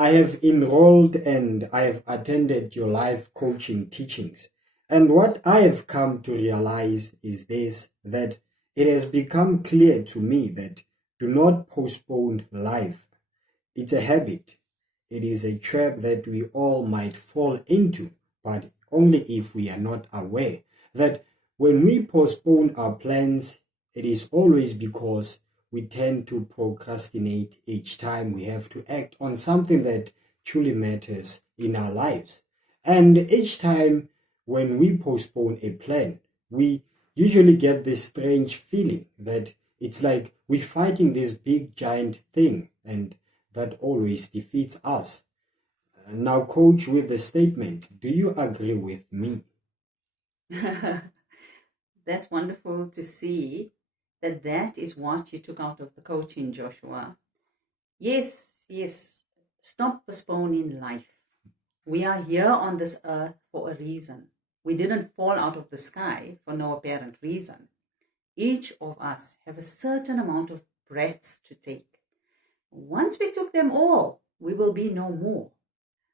I have enrolled and I have attended your life coaching teachings. And what I have come to realize is this, that it has become clear to me that do not postpone life. It's a habit. It is a trap that we all might fall into, but only if we are not aware that when we postpone our plans, it is always because we tend to procrastinate each time we have to act on something that truly matters in our lives. And each time when we postpone a plan, we usually get this strange feeling that it's like we're fighting this big giant thing and that always defeats us. Now, coach, with the statement, do you agree with me? That's wonderful to see that that is what you took out of the coaching, Joshua. Yes, yes. Stop postponing life. We are here on this earth for a reason. We didn't fall out of the sky for no apparent reason. Each of us have a certain amount of breaths to take. Once we took them all, we will be no more.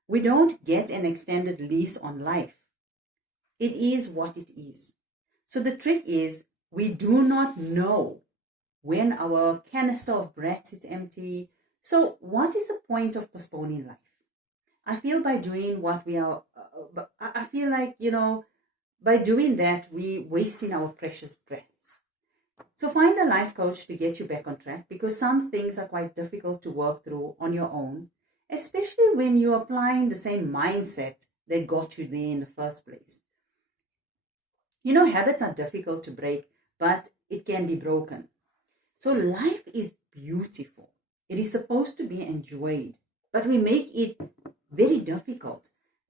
We don't get an extended lease on life. It is what it is. So the trick is we do not know when our canister of breath is empty. So what is the point of postponing life? I feel by doing what we are, I feel like, by doing that, we wasting our precious breaths. So find a life coach to get you back on track because some things are quite difficult to work through on your own, especially when you're applying the same mindset that got you there in the first place. Habits are difficult to break, but it can be broken. So life is beautiful. It is supposed to be enjoyed, but we make it very difficult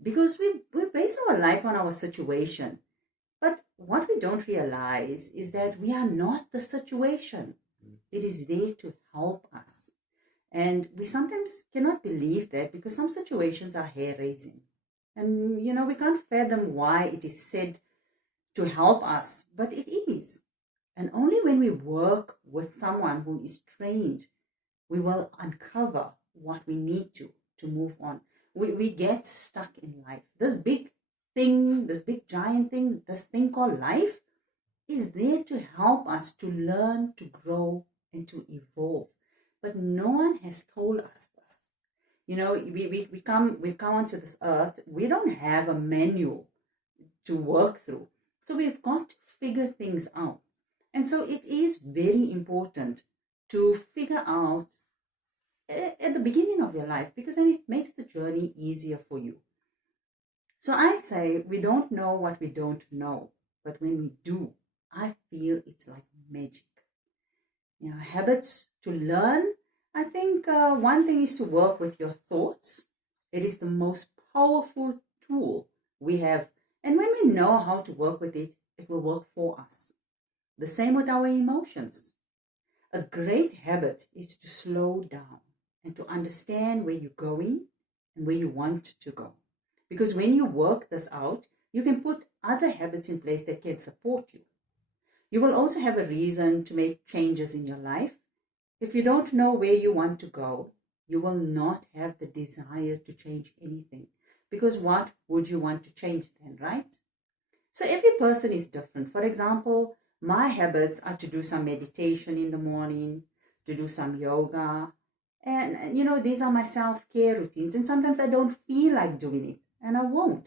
because we base our life on our situation. But what we don't realize is that we are not the situation. It is there to help us. And we sometimes cannot believe that because some situations are hair raising. And, we can't fathom why it is said to help us, but it is. And only when we work with someone who is trained, we will uncover what we need to move on. We get stuck in life. This big thing, this big giant thing, this thing called life is there to help us to learn, to grow, and to evolve. But no one has told us this. We come onto this earth, we don't have a manual to work through. So we've got to figure things out. And so it is very important to figure out at the beginning of your life because then it makes the journey easier for you. So I say we don't know what we don't know, but when we do, I feel it's like magic. Habits to learn. I think one thing is to work with your thoughts. It is the most powerful tool we have. And when we know how to work with it, it will work for us. The same with our emotions. A great habit is to slow down and to understand where you're going and where you want to go. Because when you work this out, you can put other habits in place that can support you. You will also have a reason to make changes in your life. If you don't know where you want to go, you will not have the desire to change anything. Because what would you want to change then, right? So every person is different. For example, my habits are to do some meditation in the morning, to do some yoga. And, these are my self-care routines. And sometimes I don't feel like doing it, and I won't.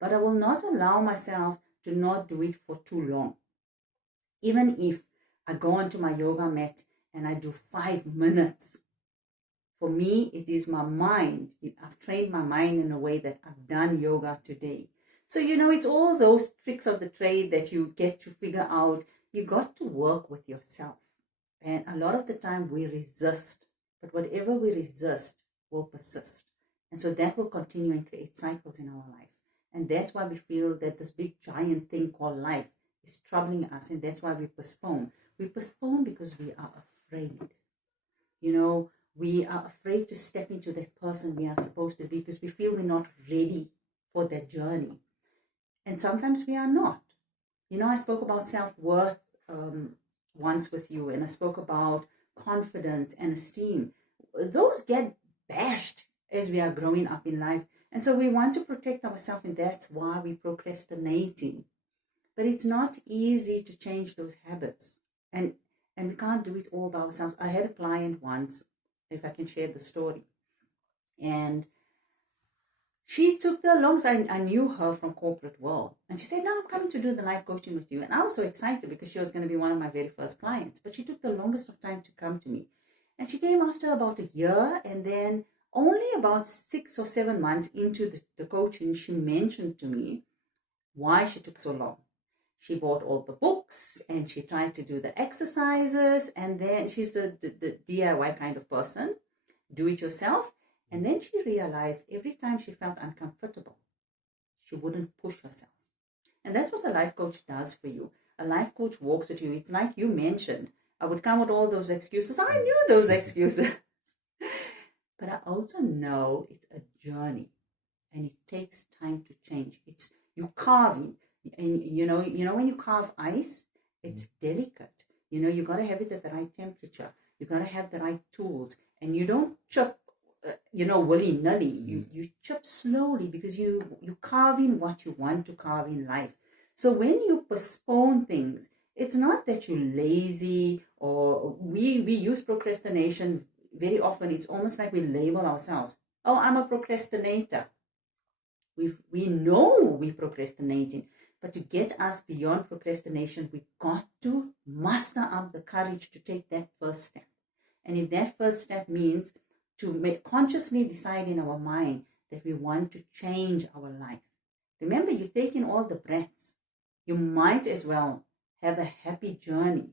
But I will not allow myself to not do it for too long. Even if I go onto my yoga mat and I do 5 minutes, for me, it is my mind. I've trained my mind in a way that I've done yoga today. So, it's all those tricks of the trade that you get to figure out. You got to work with yourself. And a lot of the time we resist. But whatever we resist will persist. And so that will continue and create cycles in our life. And that's why we feel that this big giant thing called life is troubling us. And that's why we postpone. We postpone because we are afraid. We are afraid to step into that person we are supposed to be because we feel we're not ready for that journey. And sometimes we are not. I spoke about self-worth once with you, and I spoke about confidence and esteem. Those get bashed as we are growing up in life. And so we want to protect ourselves, and that's why we're procrastinating. But it's not easy to change those habits. And we can't do it all by ourselves. I had a client once, if I can share the story. And she took the longest, I knew her from corporate world. And she said, no, I'm coming to do the life coaching with you. And I was so excited because she was going to be one of my very first clients. But she took the longest of time to come to me. And she came after about a year, and then only about 6 or 7 months into the coaching, she mentioned to me why she took so long. She bought all the books and she tried to do the exercises, and then she's the DIY kind of person, do it yourself. And then she realized every time she felt uncomfortable, she wouldn't push herself. And that's what a life coach does for you. A life coach walks with you. It's like you mentioned, I would come with all those excuses. I knew those excuses. But I also know it's a journey, and it takes time to change. It's you carving, and you know when you carve ice, it's delicate. You got to have it at the right temperature. You got to have the right tools, and you don't chop, willy-nilly. You chop slowly because you carving what you want to carve in life. So when you postpone things, it's not that you're lazy, or we use procrastination very often. It's almost like we label ourselves. Oh, I'm a procrastinator. We know we're procrastinating, but to get us beyond procrastination, we got to muster up the courage to take that first step. And if that first step means to consciously decide in our mind that we want to change our life. Remember, you're taking all the breaths. You might as well have a happy journey.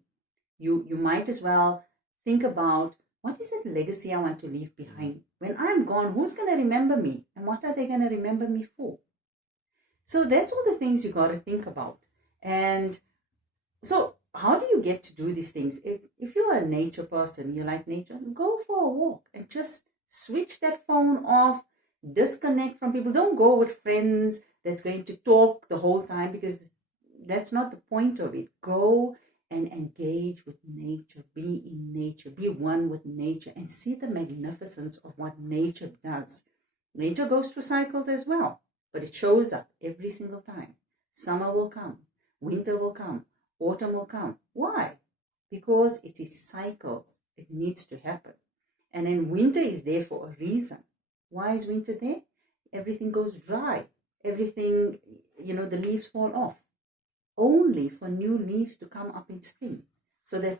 You might as well think about, what is that legacy I want to leave behind? When I'm gone, who's going to remember me? And what are they going to remember me for? So that's all the things you got to think about. And so how do you get to do these things? It's, if you're a nature person, you like nature, go for a walk and just switch that phone off, disconnect from people. Don't go with friends that's going to talk the whole time, because that's not the point of it. Go and engage with nature, be in nature, be one with nature, and see the magnificence of what nature does. Nature goes through cycles as well, but it shows up every single time. Summer will come, winter will come, autumn will come. Why? Because it is cycles. It needs to happen. And then winter is there for a reason. Why is winter there? Everything goes dry. Everything, the leaves fall off. Only for new leaves to come up in spring, so that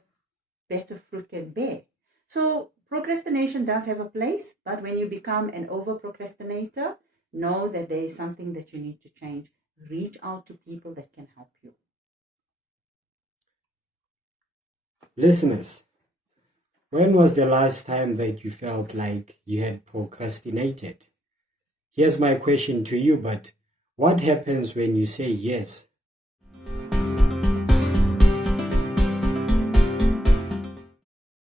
better fruit can bear. So procrastination does have a place, but when you become an over procrastinator, know that there is something that you need to change. Reach out to people that can help you. Listeners, when was the last time that you felt like you had procrastinated? Here's my question to you, but what happens when you say yes